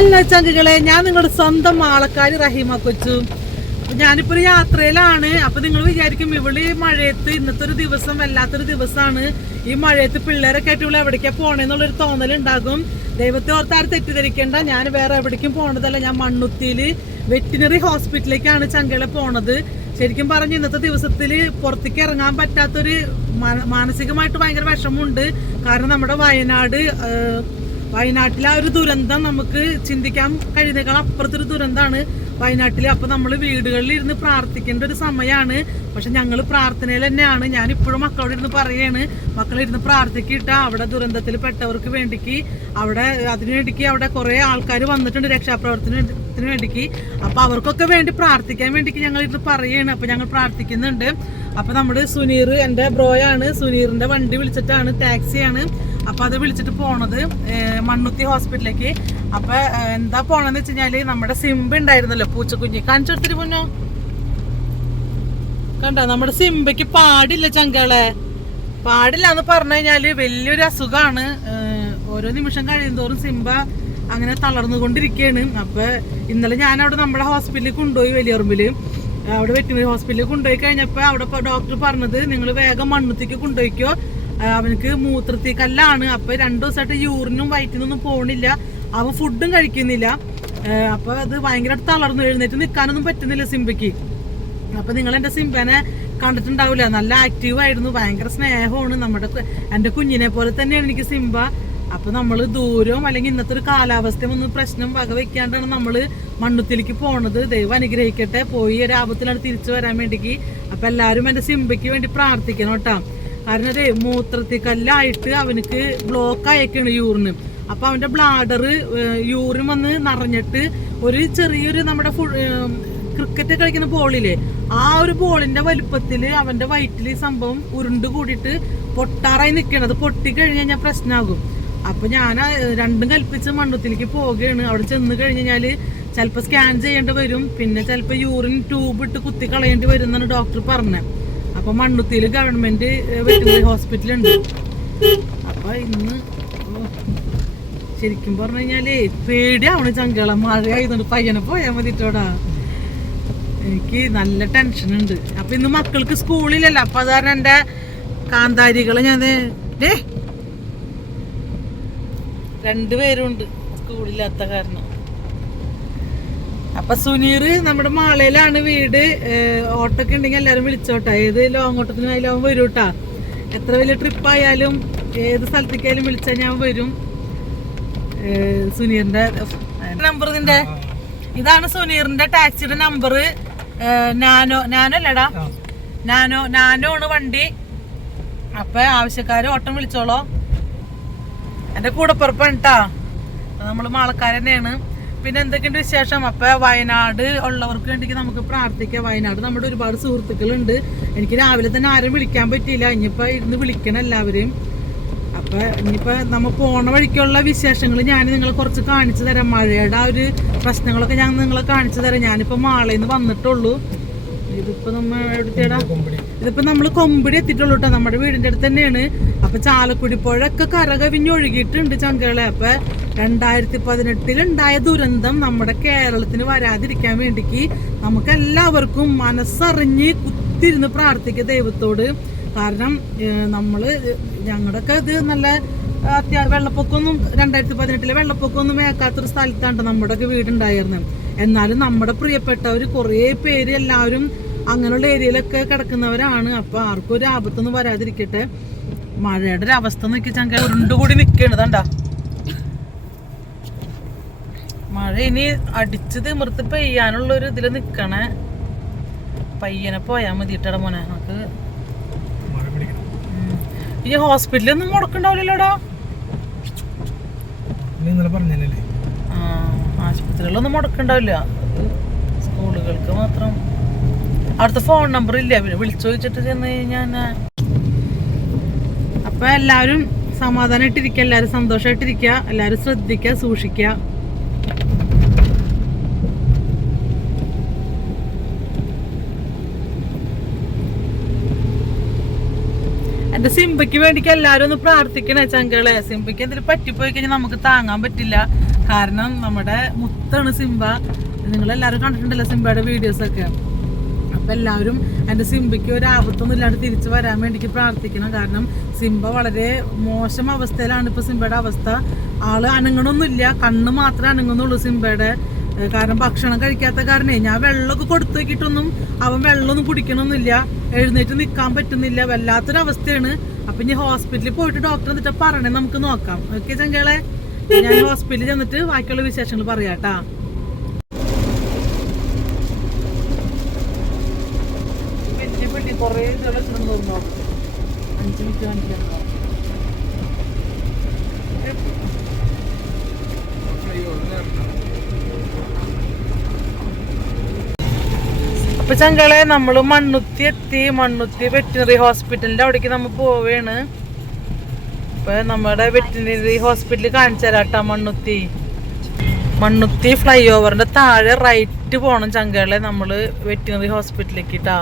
Hello ചങ്കുകളെ, ഞാൻ നിങ്ങളുടെ സ്വന്തം ആളക്കാരി റഹീമ കൊച്ചു. ഞാനിപ്പോ ഒരു യാത്രയിലാണ്. അപ്പൊ നിങ്ങൾ വിചാരിക്കും ഇവള് ഈ മഴയത്ത്, ഇന്നത്തെ ഒരു ദിവസം വല്ലാത്തൊരു ദിവസമാണ്, ഈ മഴയത്ത് പിള്ളേരൊക്കെ ആയിട്ട് ഇവള് എവിടേക്കാ പോണേന്നുള്ളൊരു തോന്നലുണ്ടാകും. ദൈവത്തെ ഓർത്താറ് തെറ്റിദ്ധരിക്കേണ്ട, ഞാൻ വേറെ എവിടേക്കും പോണതല്ല. ഞാൻ മണ്ണുത്തിയില് വെറ്റിനറി ഹോസ്പിറ്റലിലേക്കാണ് ചങ്കളെ പോണത്. ശരിക്കും പറഞ്ഞ് ഇന്നത്തെ ദിവസത്തിൽ പുറത്തേക്ക് ഇറങ്ങാൻ പറ്റാത്തൊരു മാനസികമായിട്ട് ഭയങ്കര വിഷമമുണ്ട്. കാരണം നമ്മുടെ വയനാട്ടിലെ ആ ഒരു ദുരന്തം നമുക്ക് ചിന്തിക്കാൻ കഴിയുന്നേക്കാൾ അപ്പുറത്തൊരു ദുരന്തമാണ് വയനാട്ടിൽ. അപ്പൊ നമ്മൾ വീടുകളിൽ ഇരുന്ന് പ്രാർത്ഥിക്കേണ്ട ഒരു സമയമാണ്. പക്ഷെ ഞങ്ങൾ പ്രാർത്ഥനയിൽ തന്നെയാണ്. ഞാനിപ്പോഴും മക്കളോട് ഇരുന്ന് പറയാണ്, മക്കളിരുന്ന് പ്രാർത്ഥിക്കിട്ട അവിടെ ദുരന്തത്തിൽ പെട്ടവർക്ക് വേണ്ടിക്ക്, അതിനു വേണ്ടിക്ക് അവിടെ കുറെ ആൾക്കാർ വന്നിട്ടുണ്ട് രക്ഷാപ്രവർത്തനത്തിന് വേണ്ടിക്ക്. അപ്പൊ അവർക്കൊക്കെ വേണ്ടി പ്രാർത്ഥിക്കാൻ വേണ്ടിക്ക് ഞങ്ങൾ ഇരുന്ന് പറയാണ്. അപ്പൊ ഞങ്ങൾ പ്രാർത്ഥിക്കുന്നുണ്ട്. അപ്പൊ നമ്മുടെ സുനീർ, എൻ്റെ ബ്രോയാണ്, സുനീറിന്റെ വണ്ടി വിളിച്ചിട്ടാണ്, ടാക്സിയാണ്. അപ്പൊ അത് വിളിച്ചിട്ട് പോണത് മണ്ണുത്തി ഹോസ്പിറ്റലിലേക്ക്. അപ്പൊ എന്താ പോണെന്ന് വെച്ച് കഴിഞ്ഞാല്, നമ്മുടെ സിംബ ഉണ്ടായിരുന്നല്ലോ, പൂച്ചക്കുഞ്ഞ്, കാണിച്ചെടുത്തിട്ട് മുന്നോ കണ്ട. നമ്മുടെ സിംബയ്ക്ക് പാടില്ല ചങ്കളെ, പാടില്ല എന്ന് പറഞ്ഞു കഴിഞ്ഞാല് വലിയൊരു അസുഖമാണ്. ഓരോ നിമിഷം കഴിയുന്തോറും സിംബ അങ്ങനെ തളർന്നുകൊണ്ടിരിക്കുകയാണ്. അപ്പൊ ഇന്നലെ ഞാൻ അവിടെ നമ്മുടെ ഹോസ്പിറ്റലിൽ കൊണ്ടുപോയി, വലിയറമ്പില് അവിടെ വെറ്റിനറി ഹോസ്പിറ്റലിൽ കൊണ്ടുപോയി കഴിഞ്ഞപ്പോ അവിടെ ഡോക്ടർ പറഞ്ഞത്, നിങ്ങൾ വേഗം മണ്ണുത്തിക്ക് കൊണ്ടുപോയിക്കോ, അവനക്ക് മൂത്രത്തി കല്ലാണ്. അപ്പൊ 2 ദിവസമായിട്ട് യൂറിനും വയറ്റിനൊന്നും പോണില്ല, അവൻ ഫുഡും കഴിക്കുന്നില്ല. അപ്പൊ അത് ഭയങ്കരമായിട്ട് തളർന്നു, എഴുന്നേറ്റ് നിൽക്കാനൊന്നും പറ്റുന്നില്ല സിംബയ്ക്ക്. അപ്പൊ നിങ്ങൾ എൻ്റെ സിംബനെ കണ്ടിട്ടുണ്ടാവില്ല, നല്ല ആക്റ്റീവായിരുന്നു, ഭയങ്കര സ്നേഹമാണ്, എൻ്റെ കുഞ്ഞിനെ പോലെ തന്നെയാണ് എനിക്ക് സിംബ. അപ്പൊ നമ്മള് ദൂരവും അല്ലെങ്കിൽ ഇന്നത്തെ ഒരു കാലാവസ്ഥയും ഒന്നും പ്രശ്നം വകവെക്കാണ്ടാണ് നമ്മള് മണ്ണുത്തിലേക്ക് പോണത്. ദൈവം അനുഗ്രഹിക്കട്ടെ, പോയി ഒരു ആപത്തിലാണ് തിരിച്ചു വരാൻ വേണ്ടിക്ക്. അപ്പൊ എല്ലാവരും എൻ്റെ സിംബയ്ക്ക് വേണ്ടി പ്രാർത്ഥിക്കണം കേട്ടോ. കാരണം അത് മൂത്രത്തിക്കല്ലായിട്ട് അവനക്ക് ബ്ലോക്ക് ആയേക്കാണ് യൂറിന്. അപ്പൊ അവന്റെ ബ്ലാഡർ യൂറിൻ വന്ന് നിറഞ്ഞിട്ട് ഒരു ചെറിയൊരു നമ്മുടെ ക്രിക്കറ്റ് കളിക്കുന്ന ബോളില്ലേ, ആ ഒരു ബോളിന്റെ വലുപ്പത്തില് അവന്റെ വയറ്റില് സംഭവം ഉരുണ്ട് കൂടിയിട്ട് പൊട്ടാറായി നിൽക്കണത്. പൊട്ടി കഴിഞ്ഞ് കഴിഞ്ഞാൽ പ്രശ്നമാകും. അപ്പൊ ഞാൻ രണ്ടും കൽപ്പിച്ച് മണ്ണുത്തിലേക്ക് പോവുകയാണ്. അവിടെ ചെന്ന് കഴിഞ്ഞ് കഴിഞ്ഞാല് ചിലപ്പോൾ സ്കാൻ ചെയ്യേണ്ടി വരും, പിന്നെ ചിലപ്പോൾ യൂറിൻ ട്യൂബ് ഇട്ട് കുത്തി കളയേണ്ടി വരും എന്നാണ് ഡോക്ടർ പറഞ്ഞത്. അപ്പൊ മണ്ണുത്തിയില് ഗവൺമെന്റ് വെറ്റിനറി ഹോസ്പിറ്റലുണ്ട്. അപ്പൊ ഇന്ന് ശരിക്കും പറഞ്ഞു കഴിഞ്ഞാല് പേടിയാവണ് ചങ്കള, മഴയായതുകൊണ്ട് പയ്യനെ പോയാൽ മതിട്ടോടാ. എനിക്ക് നല്ല ടെൻഷൻ ഉണ്ട്. അപ്പൊ ഇന്ന് മക്കൾക്ക് സ്കൂളിലല്ല, അപ്പൊ അത് കാരണം എന്റെ കാന്താരികളെ ഞാൻ 2 പേരുണ്ട് സ്കൂളില്ലാത്ത കാരണം. അപ്പൊ സുനീർ നമ്മുടെ മാളയിലാണ് വീട്. ഓട്ടൊക്കെ ഉണ്ടെങ്കിൽ എല്ലാരും വിളിച്ചോട്ടെ, ഏത് ലോങ് ഓട്ടത്തിനായാലും അവൻ വരും കേട്ടാ. എത്ര വലിയ ട്രിപ്പ് ആയാലും ഏത് സ്ഥലത്തേക്കായാലും വിളിച്ചാൽ ഞാൻ വരും. സുനീറിന്റെ നമ്പർ ഇതിന്റെ ഇതാണ്, സുനീറിന്റെ ടാക്സിയുടെ നമ്പർ. നാനോ അല്ലടാ, നാനോ ആണ് വണ്ടി. അപ്പൊ ആവശ്യക്കാര് ഓട്ടം വിളിച്ചോളോ. എന്റെ കൂടെ പുറപ്പാട്ടാ, നമ്മള് മാളക്കാർ തന്നെയാണ്. പിന്നെ എന്തൊക്കെയുണ്ട് വിശേഷം? അപ്പൊ വയനാട് ഉള്ളവർക്ക് വേണ്ടി നമുക്ക് പ്രാർത്ഥിക്കാം. വയനാട് നമ്മുടെ ഒരുപാട് സുഹൃത്തുക്കളുണ്ട്. എനിക്ക് രാവിലെ തന്നെ ആരും വിളിക്കാൻ പറ്റിയില്ല, ഇനിയിപ്പോ ഇരുന്ന് വിളിക്കണം എല്ലാവരെയും. അപ്പൊ ഇനിയിപ്പോ നമ്മ പോണ വഴിക്കുള്ള വിശേഷങ്ങൾ ഞാൻ നിങ്ങളെ കുറച്ച് കാണിച്ചു തരാം. മഴയുടെ ആ ഒരു പ്രശ്നങ്ങളൊക്കെ ഞാൻ നിങ്ങളെ കാണിച്ചു തരാം. ഞാനിപ്പോ മാളയിൽ നിന്ന് വന്നിട്ടുള്ളൂ. ഇതിപ്പോ ഇതിപ്പോ നമ്മള് കൊമ്പടി എത്തിയിട്ടുള്ളൂ കേട്ടോ, നമ്മുടെ വീടിന്റെ അടുത്ത് തന്നെയാണ്. അപ്പൊ ചാലക്കുടി പുഴയൊക്കെ കരകവിഞ്ഞ് ഒഴുകിയിട്ടുണ്ട് ചങ്കളെ. അപ്പൊ 2018 ഉണ്ടായ ദുരന്തം നമ്മുടെ കേരളത്തിന് വരാതിരിക്കാൻ വേണ്ടിക്ക് നമുക്ക് എല്ലാവർക്കും മനസ്സറിഞ്ഞ് കുത്തിരുന്ന് പ്രാർത്ഥിക്കുക ദൈവത്തോട്. കാരണം ഞങ്ങളുടെയൊക്കെ ഇത് നല്ല വെള്ളപ്പൊക്കമൊന്നും 2018 വെള്ളപ്പൊക്കമൊന്നും ഏക്കാത്തൊരു സ്ഥലത്താണ് നമ്മുടെയൊക്കെ വീടുണ്ടായിരുന്നത്. എന്നാലും നമ്മുടെ പ്രിയപ്പെട്ടവർ കുറേ പേര് എല്ലാവരും അങ്ങനെയുള്ള ഏരിയയിലൊക്കെ കിടക്കുന്നവരാണ്. അപ്പൊ ആർക്കും ഒരു ആപത്തൊന്നും വരാതിരിക്കട്ടെ. മഴയുടെ ഒരു അവസ്ഥ നോക്കി ചങ്ക ഉരുണ്ടുകൂടി നിൽക്കണതാണ്ടാ. മഴ ഇനി അടിച്ച് തിമിർത്ത് പെയ്യാനുള്ളൊരു ഇതിൽ നിൽക്കണേ. പയ്യനെ പോയാൽ മതിയിട്ടട മോനെ. നമുക്ക് ഇനി ഹോസ്പിറ്റലൊന്നും മുടക്കുണ്ടാവില്ലല്ലോടാ. ആശുപത്രികളൊന്നും മുടക്കുണ്ടാവില്ല, സ്കൂളുകൾക്ക് മാത്രം. അവിടുത്തെ ഫോൺ നമ്പർ ഇല്ല, പിന്നെ വിളിച്ചു ചോദിച്ചിട്ട് ചെന്ന് കഴിഞ്ഞാൽ. അപ്പൊ എല്ലാവരും സമാധാനമായിട്ടിരിക്കുക, എല്ലാവരും സന്തോഷമായിട്ടിരിക്കുക, എല്ലാവരും ശ്രദ്ധിക്കുക, സൂക്ഷിക്കുക. എന്റെ സിംബയ്ക്ക് വേണ്ടിക്ക് എല്ലാരും ഒന്ന് പ്രാർത്ഥിക്കണേ ചങ്കളെ. സിംബയ്ക്ക് എന്തെങ്കിലും പറ്റിപ്പോയി കഴിഞ്ഞാൽ നമുക്ക് താങ്ങാൻ പറ്റില്ല. കാരണം നമ്മുടെ മുത്താണ് സിംബ. നിങ്ങളെല്ലാവരും കണ്ടിട്ടുണ്ടല്ലോ സിംബയുടെ വീഡിയോസൊക്കെ. അപ്പം എല്ലാവരും എൻ്റെ സിംബയ്ക്ക് ഒരു ആപത്തൊന്നും ഇല്ലാണ്ട് തിരിച്ചു വരാൻ വേണ്ടിക്ക് പ്രാർത്ഥിക്കണം. കാരണം സിംബ വളരെ മോശം അവസ്ഥയിലാണ് ഇപ്പോൾ സിംബയുടെ അവസ്ഥ. ആള് അനങ്ങണമൊന്നുമില്ല, കണ്ണ് മാത്രമേ അനങ്ങുന്നുള്ളൂ സിംബയുടെ. കാരണം ഭക്ഷണം കഴിക്കാത്ത കാരണേ ഞാൻ വെള്ളമൊക്കെ കൊടുത്തു നോക്കിയിട്ടൊന്നും അവൻ വെള്ളമൊന്നും കുടിക്കണമെന്നില്ല, എഴുന്നേറ്റ് നിൽക്കാൻ പറ്റുന്നില്ല, വല്ലാത്തൊരവസ്ഥയാണ്. അപ്പം ഇനി ഹോസ്പിറ്റലിൽ പോയിട്ട് ഡോക്ടർ എന്നിട്ട് പറയണേ നമുക്ക് നോക്കാം. ഓക്കെ ചങ്കളെ, ഞാൻ ഹോസ്പിറ്റലിൽ ചെന്നിട്ട് ബാക്കിയുള്ള വിശേഷങ്ങൾ പറയാട്ടാ. കുറേ 5 മിനിറ്റ് കാണിക്കാം. അപ്പൊ ചങ്കളെ നമ്മള് മണ്ണുത്തി എത്തി. മണ്ണുത്തി വെറ്റിനറി ഹോസ്പിറ്റലിന്റെ അവിടേക്ക് നമ്മൾ പോവുകയാണ്. ഇപ്പൊ നമ്മുടെ വെറ്റിനറി ഹോസ്പിറ്റലിൽ കാണിച്ചു തരാട്ടാ. മണ്ണുത്തി ഫ്ലൈ ഓവറിന്റെ താഴെ റൈറ്റ് പോണം ചങ്കളെ, നമ്മള് വെറ്റിനറി ഹോസ്പിറ്റലിലേക്ക് ഇട്ടാ.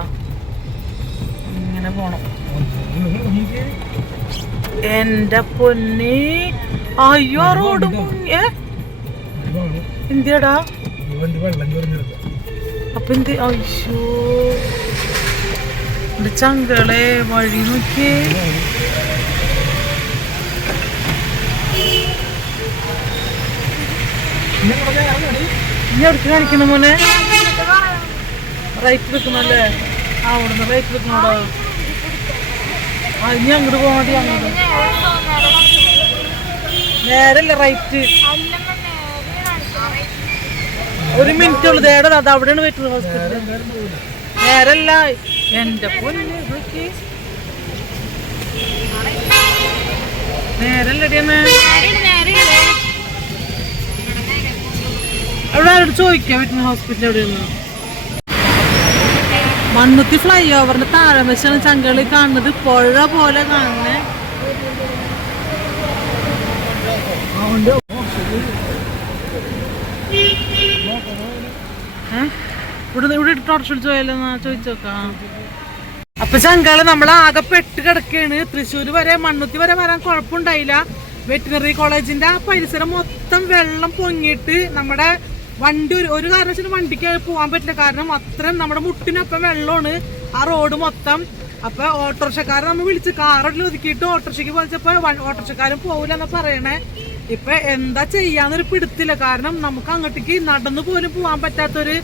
ഇങ്ങനെ പോണം. എന്റെ പൊന്നി, അയ്യോ റോഡ് എന്തിയടാ. അപ്പൊ എന്ത്, അയ്യോ എന്റെ ചങ്കളെ വഴി നോക്കിയേ. ഇനി എവിടേക്ക് കാണിക്കണ മോനെ? റൈറ്റ് എടുക്കണല്ലേ? അവിടുന്ന് റൈറ്റ് എടുക്കണോടോ. ഇനി അങ്ങോട്ട് പോകണ്ടി. അങ്ങോട്ട് നേരല്ലേ റൈറ്റ്? 1 മിനിറ്റ് ഉള്ളു. ദേടാ അത് അവിടെയാണ് വെറ്റിനറി ഹോസ്പിറ്റൽ. നേരല്ല എന്റെ പൊന്നെ, നേരല്ലടിയെന്ന് അവിടെ ആരോട് ചോദിക്കാം വെറ്റിനറി ഹോസ്പിറ്റൽ എവിടെയൊന്ന്. മണ്ണുത്തി ഫ്ലൈ ഓവറിന്റെ താഴെ വെച്ചാണ് ചങ്കളി കാണുന്നത്. പുഴ പോലെ കാണുന്നേ. ഇവിടെ ടോർച്ച് അടിച്ചു പോയാലോ ചോദിച്ചോക്കാം. അപ്പൊ ചങ്കള് നമ്മളാകെ പെട്ട് കിടക്കാണ്. തൃശ്ശൂർ വരെ മണ്ണുത്തി വരെ വരാൻ കുഴപ്പമുണ്ടായില്ല. വെറ്റിനറി കോളേജിന്റെ ആ പരിസരം മൊത്തം വെള്ളം പൊങ്ങിയിട്ട് നമ്മുടെ വണ്ടി ഒരു കാരണവശാലും വണ്ടിക്ക് പോകാൻ പറ്റില്ല. കാരണം അത്രയും നമ്മുടെ മുട്ടിനൊപ്പം വെള്ളമാണ് ആ റോഡ് മൊത്തം. അപ്പൊ ഓട്ടോറിക്ഷക്കാരെ നമ്മൾ വിളിച്ച് കാറിൽ ഒതുക്കിയിട്ട് ഓട്ടോറിക്ഷയ്ക്ക് പോയപ്പോ ഓട്ടോറിക്ഷക്കാരും പോകില്ല എന്നാ പറയണേ. ഇപ്പൊ എന്താ ചെയ്യാന്നൊരു പിടുത്തില്ല. കാരണം നമുക്ക് അങ്ങോട്ടേക്ക് നടന്നു പോലും പോകാൻ പറ്റാത്തൊരു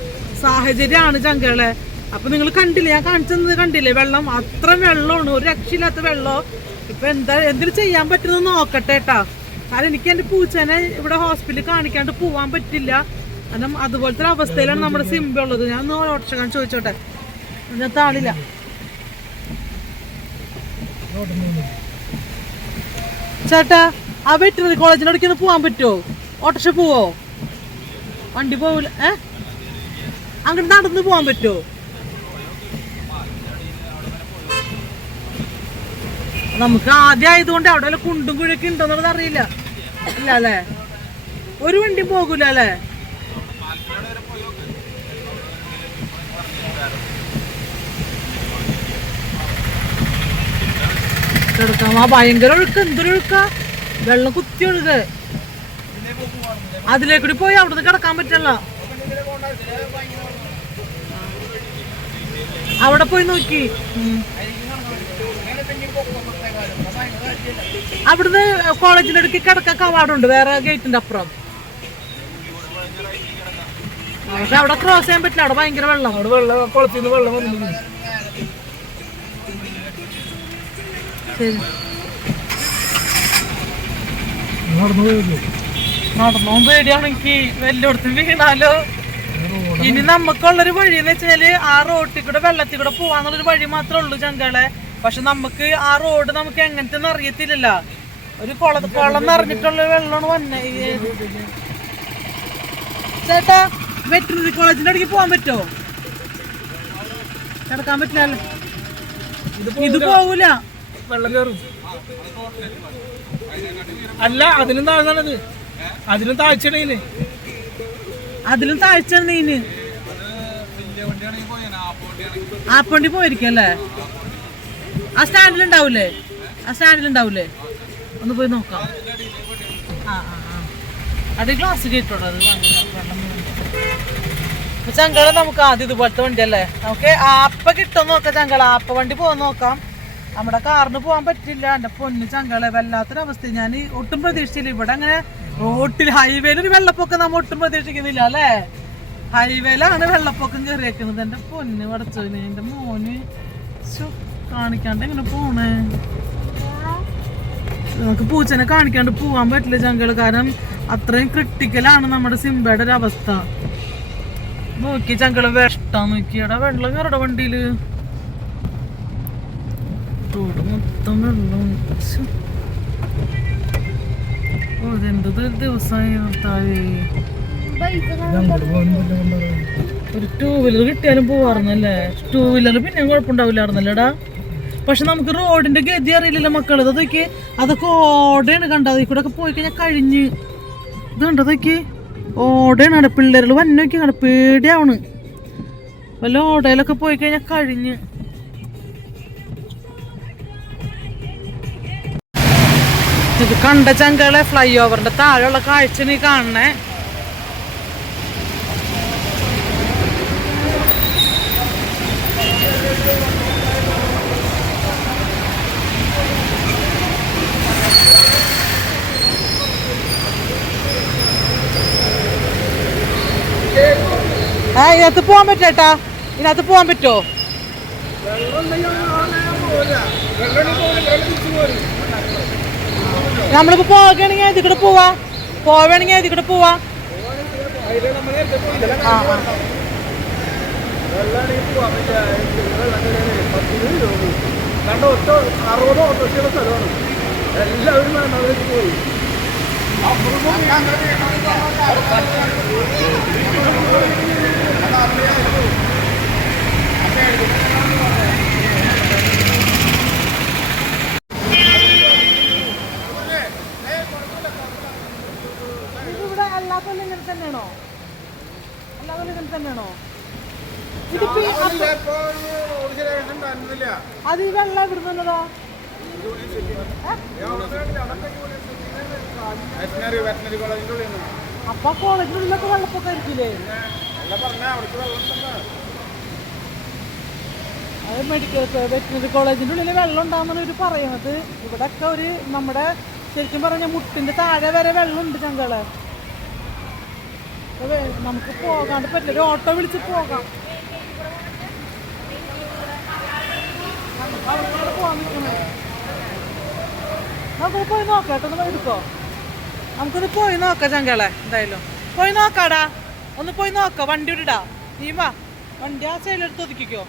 സാഹചര്യമാണ് ചങ്കളെ. അപ്പൊ നിങ്ങൾ കണ്ടില്ലേ, ഞാൻ കാണിച്ചത് കണ്ടില്ലേ, വെള്ളം അത്ര വെള്ളമാണ്, ഒരു രക്ഷയില്ലാത്ത വെള്ളം. ഇപ്പൊ എന്തെങ്കിലും ചെയ്യാൻ പറ്റുമെന്ന് നോക്കട്ടെ കേട്ടാ. കാരണം എനിക്ക് എന്റെ പൂച്ചേനെ ഇവിടെ ഹോസ്പിറ്റലിൽ കാണിക്കാണ്ട് പോവാൻ പറ്റില്ല. കാരണം അതുപോലത്തെ ഒരു അവസ്ഥയിലാണ് നമ്മുടെ സിംബ ഉള്ളത്. ഞാൻ ഒന്ന് ഓട്ടോറിക്ഷക്കാരൻ ചോദിച്ചോട്ടെ, ഞാൻ താളില്ല. ചേട്ടാ, ആ വെറ്റിനറി കോളേജിന്റെ അടുക്കൊന്ന് പോവാൻ പറ്റുമോ? ഓട്ടോറിക്ഷ പോവോ? വണ്ടി പോവില്ല. അങ്ങോട്ട് നടന്ന് പോവാൻ പറ്റുമോ? നമുക്ക് ആദ്യം ആയതുകൊണ്ട് അവിടെ വല്ല കുണ്ടും കുഴിയൊക്കെ ഉണ്ടോന്നുള്ളത് അറിയില്ല. ഇല്ല അല്ലേ? ഒരു വണ്ടിയും പോകൂല അല്ലേ? കിടക്കാം. ആ ഭയങ്കര ഒഴുക്ക്, എന്തൊരു ഒഴുക്ക, വെള്ളം കുത്തി ഒഴുക. അതിലേക്കൂടി പോയി അവിടുന്ന് കിടക്കാൻ പറ്റില്ല. അവിടെ പോയി നോക്കി. അവിടുന്ന് കോളേജിന്റെ അടുക്ക് കിടക്കാൻ കവാടുണ്ട് വേറെ ഗേറ്റിന്റെ അപ്പുറം. പക്ഷെ അവിടെ ക്രോസ് ചെയ്യാൻ പറ്റില്ല, അവിടെ ഭയങ്കര വെള്ളം. അവിടെ വെള്ളം കുളത്തിന്ന് വെള്ളം വന്നു. ശരി, നടന്നോ പേടിയാണ് എനിക്ക്, എല്ലായിടത്തും വീണാലോ. ഇനി നമുക്കുള്ളൊരു വഴി എന്ന് വെച്ചാല് ആ റോട്ടിൽ കൂടെ വെള്ളത്തിൽ കൂടെ പോവാന്നുള്ളൊരു വഴി മാത്രമേ ഉള്ളൂ ചങ്കളെ. പക്ഷെ നമുക്ക് ആ റോഡ് നമുക്ക് എങ്ങനത്തെ അറിയത്തില്ലല്ലോ. ഒരു കുളം നിറഞ്ഞിട്ടുള്ള വെള്ളമാണ് വന്നെ. ചേട്ടാ, വെറ്റിനറി കോളേജിന്റെ അടുക്ക് പോകാൻ പറ്റുമോ? കിടക്കാൻ പറ്റില്ലല്ലോ. ഇത് പോവൂല, വെള്ളം കയറും. അല്ല, അതിനും താഴ്ന്നാണത്, അതിലും താഴ്ചയാണ്. അതിലും താഴ്ചയാണ് നീന്. ആപ്പണ്ടി പോയിരിക്കും അല്ലേ? ആ സ്റ്റാൻഡിലുണ്ടാവൂലേ? ആ സ്റ്റാൻഡിലുണ്ടാവൂലേ? ഒന്ന് പോയി നോക്കാം. ആ ആ ആ അത് ഗ്ലാസ് കേട്ടോളൂ. അത് വെള്ളം ചങ്കള നമുക്ക് ആദ്യം ഇതുപോലത്തെ വണ്ടി അല്ലേ, നമുക്ക് ആപ്പ കിട്ടും നോക്കാം. ചങ്കള ആപ്പ വണ്ടി പോകാൻ നോക്കാം. നമ്മുടെ കാറിന് പോകാൻ പറ്റില്ല. എൻ്റെ പൊന്ന് ചങ്കള വല്ലാത്തൊരവസ്ഥ. ഞാൻ ഒട്ടും പ്രതീക്ഷിച്ചില്ല ഇവിടെ അങ്ങനെ റോട്ടിൽ ഹൈവേയിൽ ഒരു വെള്ളപ്പൊക്കം നമ്മൾ ഒട്ടും പ്രതീക്ഷിക്കുന്നില്ല അല്ലേ. ഹൈവേയിലാണ് വെള്ളപ്പൊക്കം കയറിയേക്കുന്നത്. എൻ്റെ പൊന്ന് പടച്ചോന്, എൻ്റെ മോന് കാണിക്കാണ്ട് എങ്ങനെ പോണേ. നമുക്ക് പൂച്ചനെ കാണിക്കാണ്ട് പോവാൻ പറ്റില്ല ചങ്കള്, കാരണം അത്രയും ക്രിട്ടിക്കലാണ് നമ്മുടെ സിംബയുടെ ഒരു അവസ്ഥ. നോക്കി ചങ്കള് വെഷ്ടാ നോക്കിയടാ, വെള്ളം കയറട വണ്ടിയില്, റോഡ് മൊത്തം വെള്ളം. ഓ ഇതെന്തത് ദിവസമായി. ഒരു 2 വീലർ കിട്ടിയാലും പോവാറുന്നല്ലേ. 2 വീലർ പിന്നെ കുഴപ്പമുണ്ടാവില്ലായിരുന്നല്ലേടാ. പക്ഷെ നമുക്ക് റോഡിന്റെ ഗതി അറിയില്ലല്ലോ മക്കള്. അതൊക്കെ അതൊക്കെ ഓടയാണ് കണ്ടത്. അതിൽ കൂടെ ഒക്കെ പോയി കഴിഞ്ഞാൽ കഴിഞ്ഞ്. ഇത് കണ്ടതൊക്കെ ഓടയാണ്. പിള്ളേരിൽ വന്നൊക്കെ കണ്ട പേടിയാവണ്. വല്ല ഓടയിലൊക്കെ പോയി കഴിഞ്ഞാൽ കഴിഞ്ഞ്. ഇത് കണ്ട ചങ്കളെ ഫ്ലൈ ഓവറിന്റെ താഴെയുള്ള കാഴ്ച നീ കാണണേ. ഇതിനകത്ത് പോവാൻ പറ്റേട്ടാ, ഇതിനകത്ത് പോവാൻ പറ്റുമോ? നമ്മളിപ്പോ പോകണെങ്കിൽ ഇതിൽ കൂടെ പോവാ, പോവേണെങ്കിൽ ഇതിൽ കൂടെ പോവാ. അത് ഈ വെള്ളം എവിടുന്നതാ? അപ്പൊ കോളേജിനുള്ളിലൊക്കെ വെള്ളപ്പൊക്കം ആയിരിക്കില്ലേ? അത് മെഡിക്കൽ വെറ്റിനറി കോളേജിന്റെ ഉള്ളിൽ വെള്ളം ഉണ്ടാകുന്ന ഒരു പറയുന്നത്. ഇവിടെ ഒക്കെ ഒരു നമ്മുടെ ശരിക്കും പറഞ്ഞ മുട്ടിന്റെ താഴെ വരെ വെള്ളമുണ്ട് ചങ്കള്. നമുക്ക് പോകാണ്ട് പറ്റില്ല. ഒരു ഓട്ടോ വിളിച്ച് പോകാം. പോവാൻ നിൽക്കണേ. നമുക്കൊന്ന് പോയി നോക്കാം കേട്ടോ. ഒന്ന് എടുക്കോ? നമുക്കൊന്ന് പോയി നോക്കാം ചങ്കളെ. എന്തായാലും പോയി നോക്കാടാ, ഒന്ന് പോയി നോക്കാം. വണ്ടി ഇടാ, നീ വാ. വണ്ടി ആ സൈഡിലെടുത്ത് ഒതുക്കിക്കോ.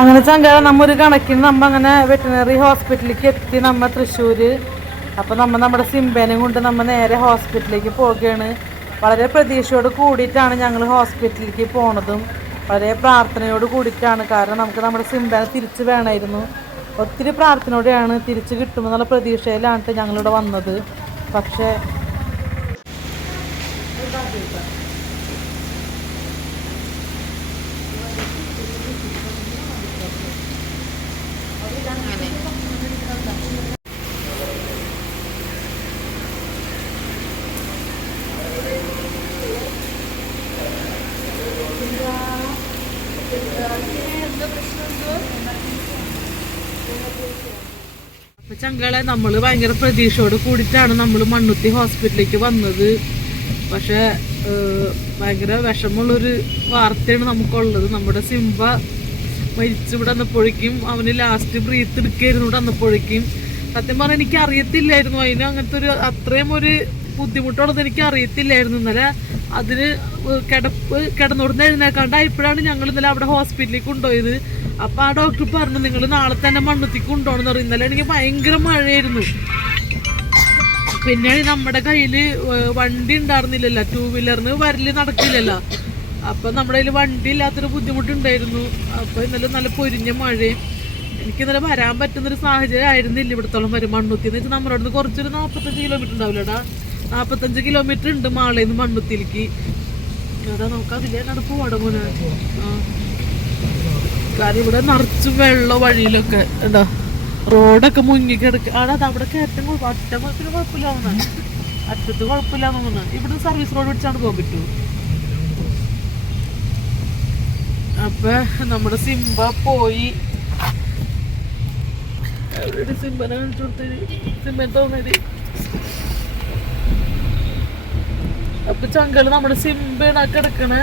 അങ്ങനെ ചങ്ക നമ്മ ഒരു കണക്കിന് നമ്മ അങ്ങനെ വെറ്റിനറി ഹോസ്പിറ്റലിലേക്ക് എത്തി. നമ്മ തൃശ്ശൂര്. അപ്പോൾ നമ്മുടെ സിംബേനെയും കൊണ്ട് നമ്മ നേരെ ഹോസ്പിറ്റലിലേക്ക് പോവുകയാണ്. വളരെ പ്രതീക്ഷയോട് കൂടിയിട്ടാണ് ഞങ്ങൾ ഹോസ്പിറ്റലിലേക്ക് പോണതും. വളരെ പ്രാർത്ഥനയോട് കൂടിയിട്ടാണ്. കാരണം നമുക്ക് നമ്മുടെ സിംബേനെ തിരിച്ച് വേണമായിരുന്നു. ഒത്തിരി പ്രാർത്ഥനയോടെയാണ് തിരിച്ച് കിട്ടുമെന്നുള്ള പ്രതീക്ഷയിലാണ് ഞങ്ങളിവിടെ വന്നത്. പക്ഷേ ചങ്കളെ നമ്മൾ ഭയങ്കര പ്രതീക്ഷയോട് കൂടിയിട്ടാണ് നമ്മൾ മണ്ണുത്തി ഹോസ്പിറ്റലിലേക്ക് വന്നത്. പക്ഷെ ഭയങ്കര വിഷമമുള്ളൊരു വാർത്തയാണ് നമുക്കുള്ളത്. നമ്മുടെ സിംബ മരിച്ചു ഇവിടെ വന്നപ്പോഴേക്കും അവന് ലാസ്റ്റ് ബ്രീത്ത് എടുക്കായിരുന്നു ഇവിടെ വന്നപ്പോഴേക്കും. സത്യം പറഞ്ഞാൽ എനിക്ക് അറിയത്തില്ലായിരുന്നു അതിന് അങ്ങനത്തെ ഒരു അത്രയും ഒരു ബുദ്ധിമുട്ടുള്ളത് എനിക്ക് അറിയത്തില്ലായിരുന്നു. ഇന്നലെ അതിന് കിടന്നുകൊടുന്ന് എഴുന്നേക്കാണ്ടായപ്പോഴാണ് ഞങ്ങൾ ഇന്നലെ അവിടെ ഹോസ്പിറ്റലിൽ കൊണ്ടുപോയത്. അപ്പോൾ ആ ഡോക്ടർ പറഞ്ഞു നിങ്ങൾ നാളെ തന്നെ മണ്ണുത്തിക്ക് കൊണ്ടുപോകണമെന്ന് പറയും. ഇന്നലെ എനിക്ക് ഭയങ്കര മഴയായിരുന്നു. പിന്നെ നമ്മുടെ കയ്യില് വണ്ടി ഉണ്ടായിരുന്നില്ലല്ലോ, 2 വീലറിന് വരല് നടക്കില്ലല്ലോ. അപ്പൊ നമ്മുടെ കയ്യിൽ വണ്ടി ഇല്ലാത്തൊരു ബുദ്ധിമുട്ടുണ്ടായിരുന്നു. അപ്പൊ ഇന്നലെ നല്ല പൊരിഞ്ഞ മഴയും, എനിക്ക് ഇന്നലെ വരാൻ പറ്റുന്നൊരു സാഹചര്യം ആയിരുന്നില്ല ഇവിടത്തോളം വരും. മണ്ണുത്തി എന്ന് വെച്ചാൽ നമ്മുടെ അടുത്ത് കുറച്ചൊരു 45 കിലോമീറ്റർ ഉണ്ടാവില്ലടാ, 45 കിലോമീറ്റർ ഉണ്ട് മാളേന്ന് മണ്ണുത്തിയിലേക്ക്. അതാ നമുക്ക് അതിലേക്കാണ് പോവാടമോനെ. കാരണം ഇവിടെ നിറച്ചും വെള്ളം വഴിയിലൊക്കെ എന്താ, റോഡൊക്കെ മുങ്ങി കിടക്കുക. അത് അവിടെ കയറ്റം അറ്റത്തിന് കുഴപ്പമില്ലാന്ന്, അറ്റത്ത് കുഴപ്പമില്ലാന്ന് തോന്നുന്നു. ഇവിടെ സർവീസ് റോഡ് പിടിച്ചാണ് പോകാൻ പറ്റൂ. അപ്പൊ നമ്മുടെ സിംബ പോയി. സിംബനെ കാണിച്ചു കൊടുത്തത്, സിംബൻ തോന്നല്. അപ്പൊ ചങ്കള് നമ്മുടെ സിംബയാണ് കിടക്കണേ.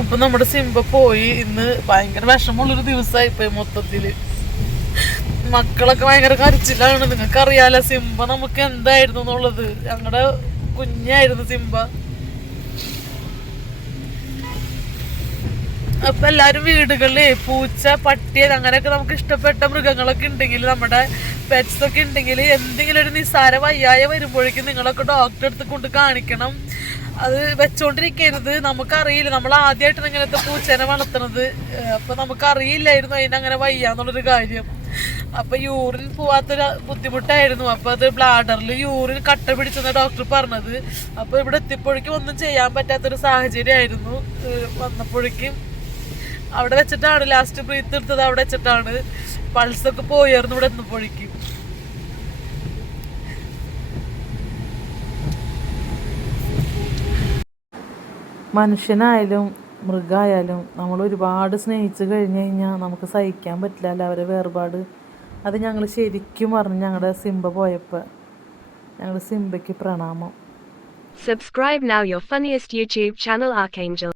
അപ്പൊ നമ്മുടെ സിംബ പോയി. ഇന്ന് ഭയങ്കര വിഷമമുള്ളൊരു ദിവസമായി പോയി മൊത്തത്തില്. മക്കളൊക്കെ ഭയങ്കര കരച്ചിലാണ്. നിങ്ങൾക്കറിയാലോ സിംബ നമുക്ക് എന്തായിരുന്നു എന്നുള്ളത്. ഞങ്ങളുടെ കുഞ്ഞായിരുന്നു സിംബ. അപ്പൊ എല്ലാരും വീടുകളില് പൂച്ച, പട്ടി അങ്ങനെയൊക്കെ നമുക്ക് ഇഷ്ടപ്പെട്ട മൃഗങ്ങളൊക്കെ ഉണ്ടെങ്കിൽ, നമ്മുടെ പെറ്റ്സ് ഒക്കെ ഉണ്ടെങ്കിൽ, എന്തെങ്കിലും ഒരു നിസ്സാര വയ്യായ വരുമ്പോഴേക്കും നിങ്ങളൊക്കെ ഡോക്ടറെ അടുത്ത് കൊണ്ട് കാണിക്കണം. അത് വെച്ചോണ്ടിരിക്കരുത്. നമുക്കറിയില്ല, നമ്മൾ ആദ്യമായിട്ടാണ് ഇങ്ങനത്തെ പൂച്ചേനെ വളർത്തുന്നത്. അപ്പൊ നമുക്കറിയില്ലായിരുന്നു അതിനങ്ങനെ വയ്യാന്നുള്ളൊരു കാര്യം. അപ്പൊ യൂറിൻ പോവാത്തൊരു ബുദ്ധിമുട്ടായിരുന്നു. അപ്പൊ അത് ബ്ലാഡറിൽ യൂറിൻ കട്ട പിടിച്ചെന്ന ഡോക്ടർ പറഞ്ഞത്. അപ്പൊ ഇവിടെ എത്തിയപ്പോഴേക്കും ഒന്നും ചെയ്യാൻ പറ്റാത്തൊരു സാഹചര്യമായിരുന്നു. വന്നപ്പോഴേക്കും അവിടെ വെച്ചിട്ടാണ് ലാസ്റ്റ് ബ്രീത്ത് എടുത്തത്. അവിടെ വെച്ചിട്ടാണ് പൾസൊക്കെ പോയായിരുന്നു ഇവിടെ എത്തുമ്പോഴേക്കും. മനുഷ്യനായാലും മൃഗമായാലും നമ്മൾ ഒരുപാട് സ്നേഹിച്ച് കഴിഞ്ഞ് കഴിഞ്ഞാൽ നമുക്ക് സഹിക്കാൻ പറ്റില്ല അവരെ വേർപാട്. അത് ഞങ്ങൾ ശരിക്കും പറഞ്ഞു ഞങ്ങളുടെ സിംബ പോയപ്പോൾ. ഞങ്ങളുടെ സിംബയ്ക്ക് പ്രണാമം. Subscribe now your funniest YouTube channel Archangel.